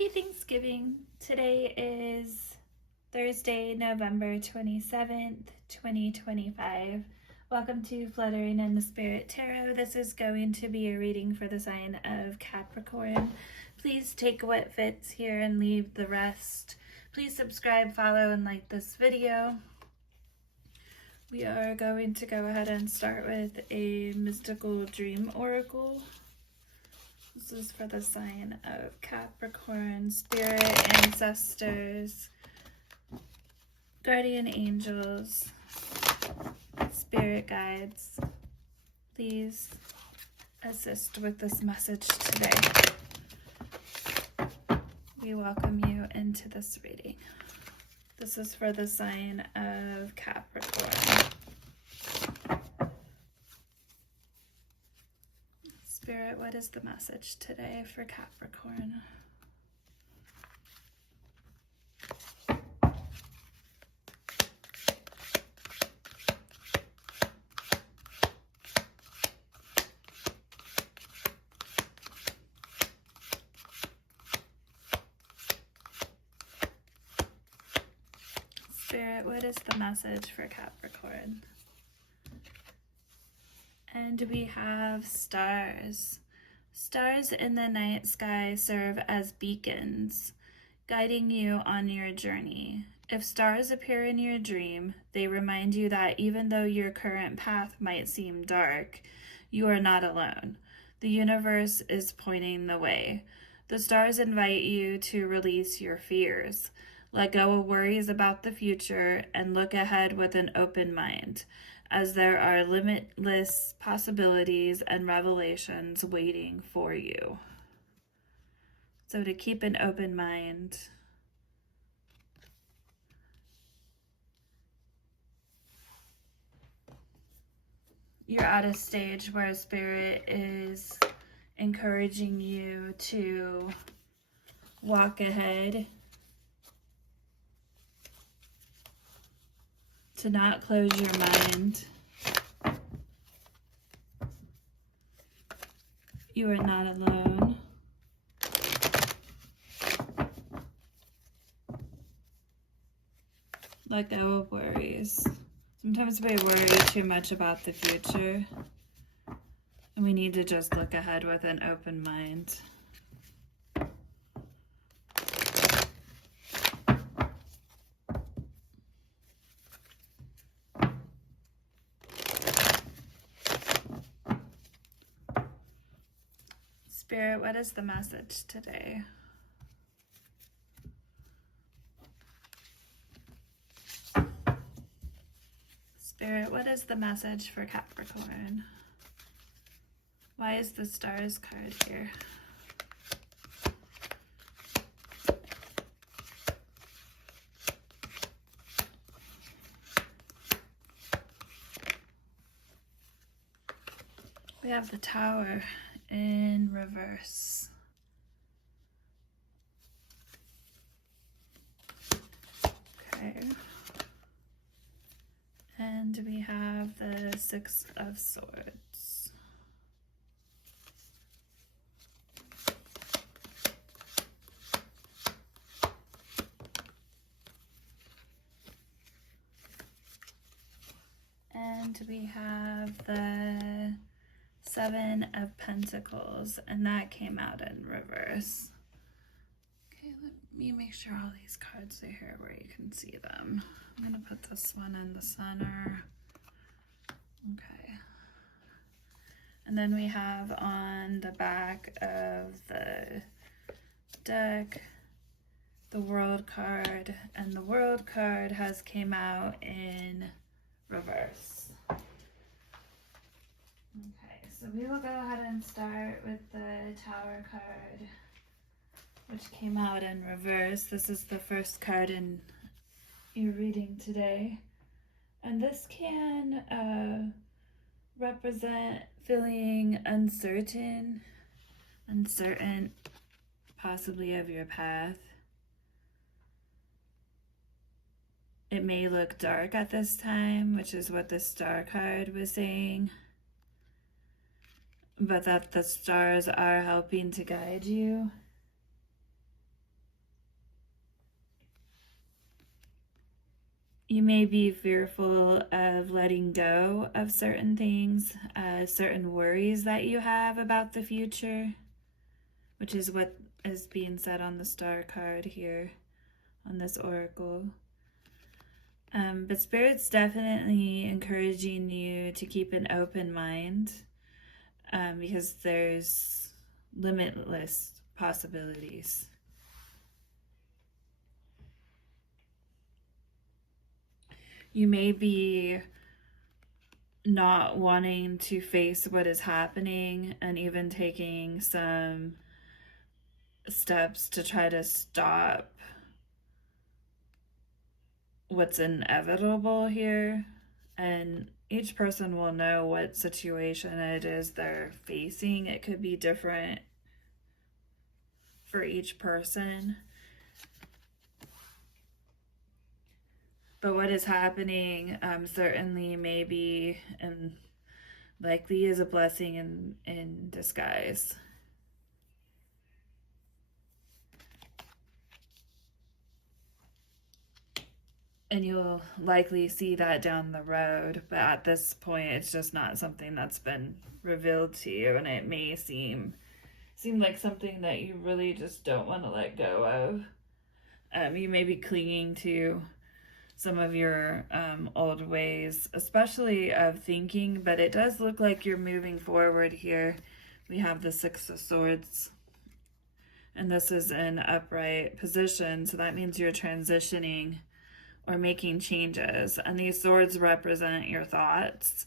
Happy Thanksgiving. Today is Thursday, November 27th, 2025. Welcome to Fluttering in the Spirit Tarot. This is going to be a reading for the sign of Capricorn. Please take what fits here and leave the rest. Please subscribe, follow, and like this video. We are going to go ahead and start with a mystical dream oracle. This is for the sign of Capricorn. Spirit, ancestors, guardian angels, spirit guides, please assist with this message today. We welcome you into this reading. This is for the sign of Capricorn. Spirit, what is the message today for Capricorn? Spirit, what is the message for Capricorn? And we have stars. Stars in the night sky serve as beacons, guiding you on your journey. If stars appear in your dream, they remind you that even though your current path might seem dark, you are not alone. The universe is pointing the way. The stars invite you to release your fears. Let go of worries about the future and look ahead with an open mind, as there are limitless possibilities and revelations waiting for you. So to keep an open mind. You're at a stage where Spirit is encouraging you to walk ahead, to not close your mind. You are not alone. Let go of worries. Sometimes we worry too much about the future, and we need to just look ahead with an open mind. Spirit, what is the message today? Spirit, what is the message for Capricorn? Why is the stars card here? We have the Tower in reverse. Okay. And we have the Six of Swords. And we have the Seven of Pentacles, and that came out in reverse. Okay, let me make sure all these cards are here where you can see them. I'm going to put this one in the center. Okay. And then we have on the back of the deck the World card, and the World card has came out in reverse. Okay, so we will go ahead and start with the Tower card, which came out in reverse. This is the first card in your reading today. And this can represent feeling uncertain possibly of your path. It may look dark at this time, which is what the Star card was saying, but that the stars are helping to guide you. You may be fearful of letting go of certain things, certain worries that you have about the future, which is what is being said on the star card here on this oracle. But Spirit's definitely encouraging you to keep an open mind, because there's limitless possibilities. You may be not wanting to face what is happening and even taking some steps to try to stop what's inevitable here. And each person will know what situation it is they're facing. It could be different for each person. But what is happening certainly maybe and likely is a blessing in disguise. And you'll likely see that down the road, but at this point it's just not something that's been revealed to you, and it may seem like something that you really just don't want to let go of. You may be clinging to some of your old ways, especially of thinking, but it does look like you're moving forward here. We have the Six of Swords, and this is in upright position, so that means you're transitioning or making changes, and these swords represent your thoughts.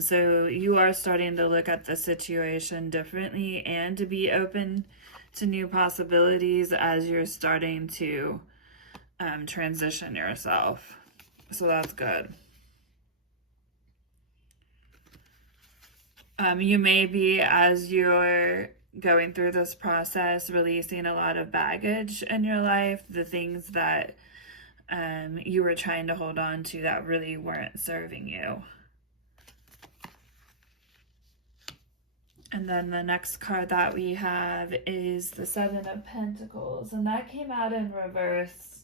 So you are starting to look at the situation differently and to be open to new possibilities as you're starting to transition yourself. So that's good. You may be, as you're going through this process, releasing a lot of baggage in your life, the things that you were trying to hold on to that really weren't serving you. And then the next card that we have is the Seven of Pentacles, and that came out in reverse.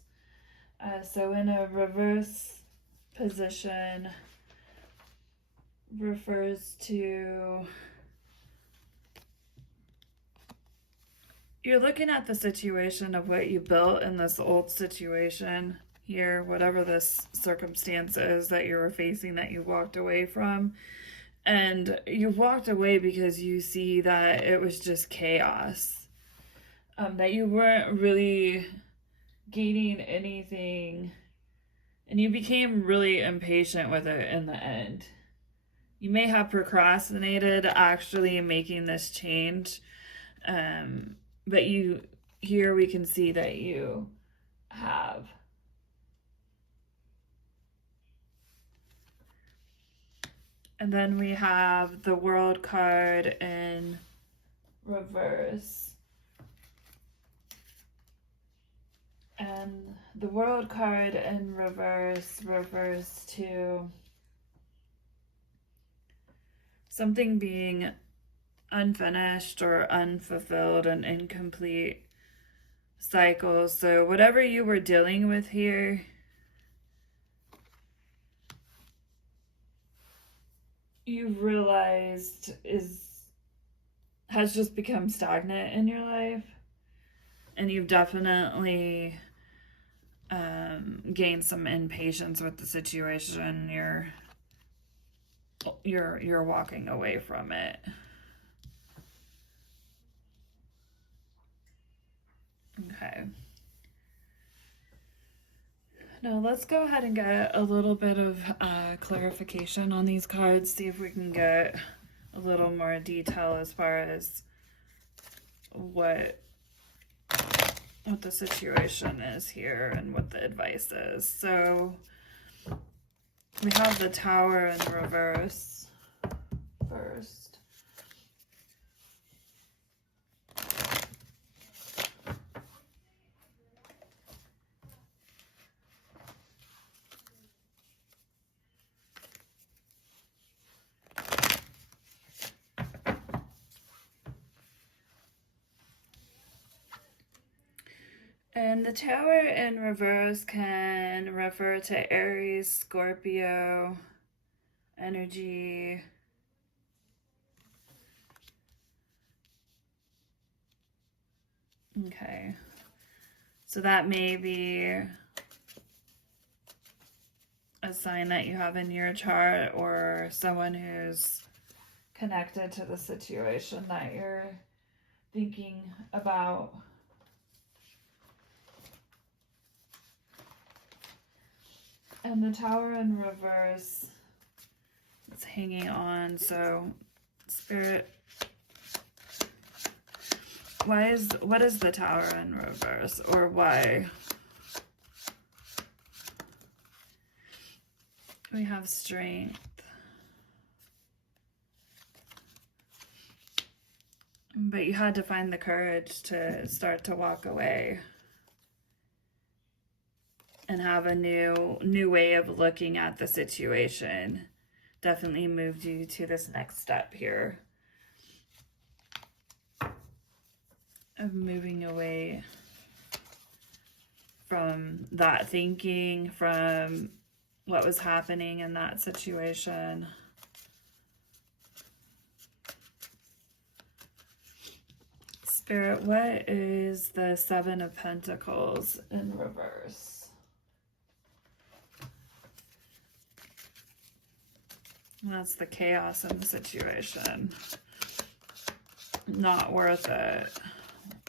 So in a reverse position refers to you're looking at the situation of what you built in this old situation here, whatever this circumstance is that you were facing that you walked away from. And you walked away because you see that it was just chaos, that you weren't really gaining anything, and you became really impatient with it in the end. You may have procrastinated actually making this change, but here we can see that you have. And then we have the World card in reverse. And the World card in reverse refers to something being unfinished or unfulfilled, an incomplete cycle. So whatever you were dealing with here, you've realized has just become stagnant in your life, and you've definitely gained some impatience with the situation. You're walking away from it. Okay. Now let's go ahead and get a little bit of clarification on these cards, see if we can get a little more detail as far as what the situation is here and what the advice is. So we have the Tower in reverse first. And the Tower in reverse can refer to Aries, Scorpio energy. Okay. So that may be a sign that you have in your chart, or someone who's connected to the situation that you're thinking about. And the Tower in reverse, it's hanging on. So Spirit, what is the Tower in reverse, or why? We have strength. But you had to find the courage to start to walk away and have a new way of looking at the situation. Definitely moved you to this next step here of moving away from that thinking, from what was happening in that situation. Spirit, what is the Seven of Pentacles in reverse? That's the chaos in the situation. Not worth it.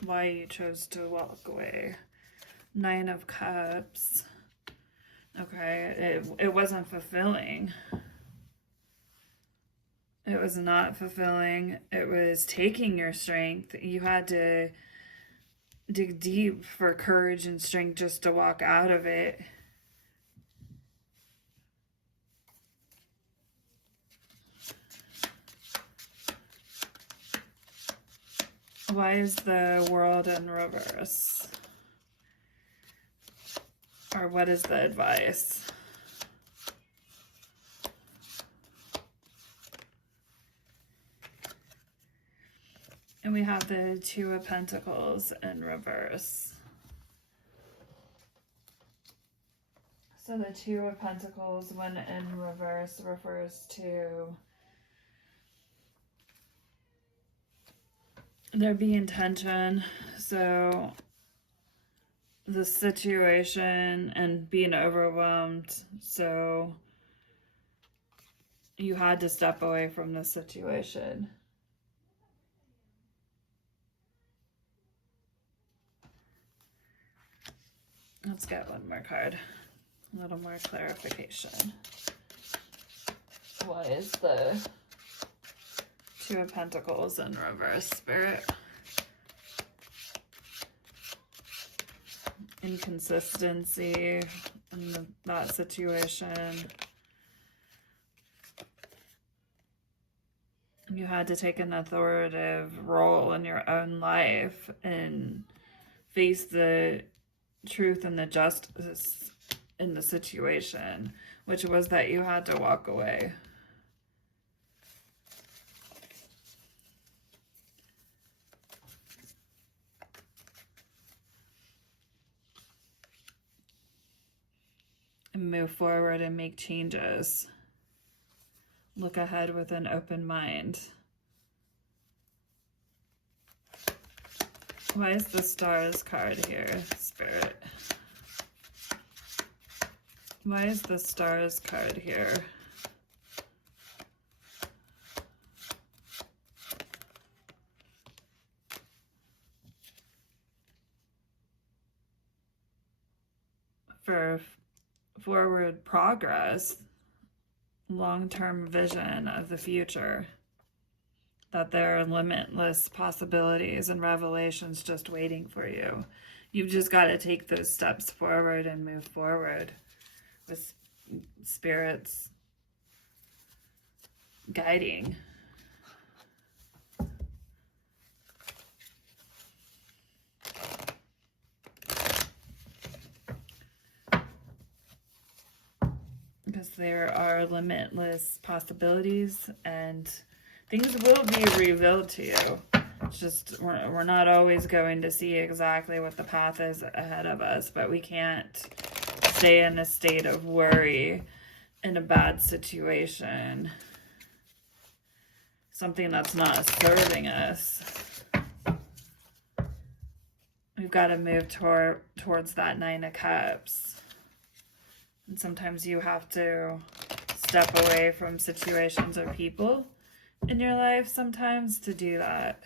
Why you chose to walk away. Nine of Cups. Okay, it wasn't fulfilling. It was not fulfilling. It was taking your strength. You had to dig deep for courage and strength just to walk out of it. Why is the World in reverse? Or what is the advice? And we have the Two of Pentacles in reverse. So the Two of Pentacles, when in reverse, refers to there being tension. So the situation and being overwhelmed. So you had to step away from the situation. Let's get one more card. A little more clarification. What is the Two of Pentacles in reverse, Spirit? Inconsistency in that situation. You had to take an authoritative role in your own life and face the truth and the justice in the situation, which was that you had to walk away. And move forward and make changes. Look ahead with an open mind. Why is the Stars card here, Spirit? Why is the Stars card here? For forward progress, long-term vision of the future, that there are limitless possibilities and revelations just waiting for you. You've just got to take those steps forward and move forward with Spirit's guiding. Because there are limitless possibilities and things will be revealed to you. it's just, we're not always going to see exactly what the path is ahead of us, but we can't stay in a state of worry in a bad situation, something that's not serving us. We've got to move towards that Nine of Cups. And sometimes you have to step away from situations or people in your life sometimes to do that.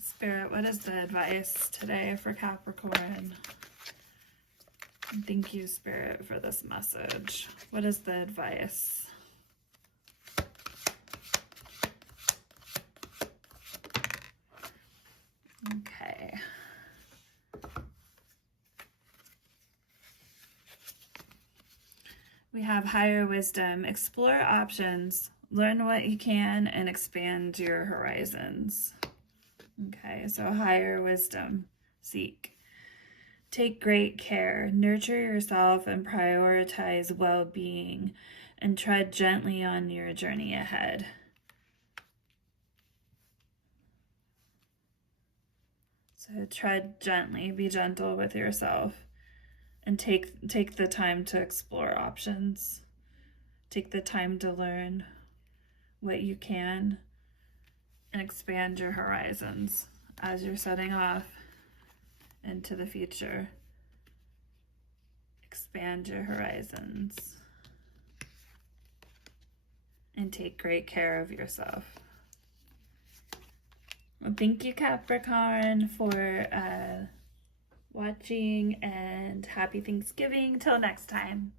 Spirit, what is the advice today for Capricorn? Thank you, Spirit, for this message. What is the advice? Okay. We have higher wisdom. Explore options. Learn what you can and expand your horizons. Okay, so higher wisdom. Seek. Take great care. Nurture yourself and prioritize well-being, and tread gently on your journey ahead. So tread gently, be gentle with yourself, and take the time to explore options. Take the time to learn what you can and expand your horizons as you're setting off into the future. Expand your horizons and take great care of yourself. Well, thank you, Capricorn, for watching, and happy Thanksgiving. Till next time.